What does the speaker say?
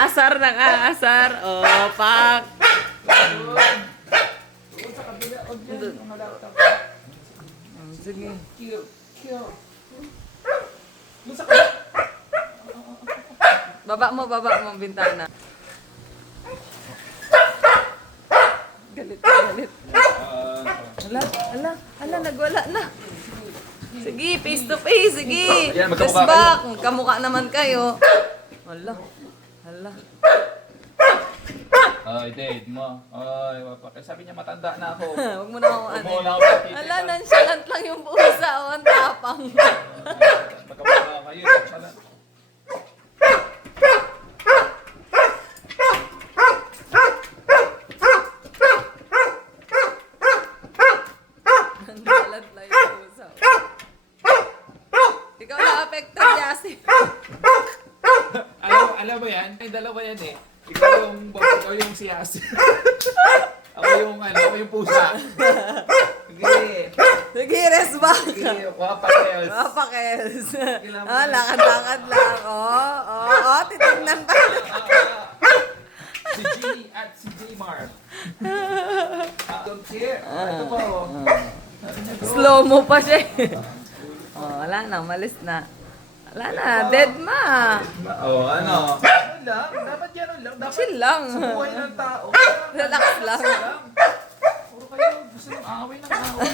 Asar ng asar. Oh, pak. Doon sa kabila. O dyan, mga laptop. Sige. Cute. Cute. Doon sa kabila. Baba mo ang bintana. Galit na, galit. Hala, nagwala na. Sige, face to face, sige. Ayan, Press magkamukha back. Magkamukha naman kayo. Hala. Date mo. Ay, sabi niya matanda na ako. Huwag mo na ako ano. Umuha lang ako sa titi. Hala, nonchalant lang yung pusa. O, ang tapang. Magkamukha kayo. Nonchalant lang yung pusa. Ikaw na affected, Yasi. Alam mo yan? May dalawa yan eh. Ikaw yung si Yas. ako yung pusa. Sige. Sige, rest back. Sige, wapakels. Papakels. Lakad-lakad lang. Titignan pa. Si G at si J Mar. Don't care. Ito pa oh. Slow mo pa siya. Wala na, malis na. Wala na, dead ma. Ano lang? Dapat yan lang. Dapat Chill lang. sa buhay ng tao. Relax lang. Puro kayo gusto ng away ng away.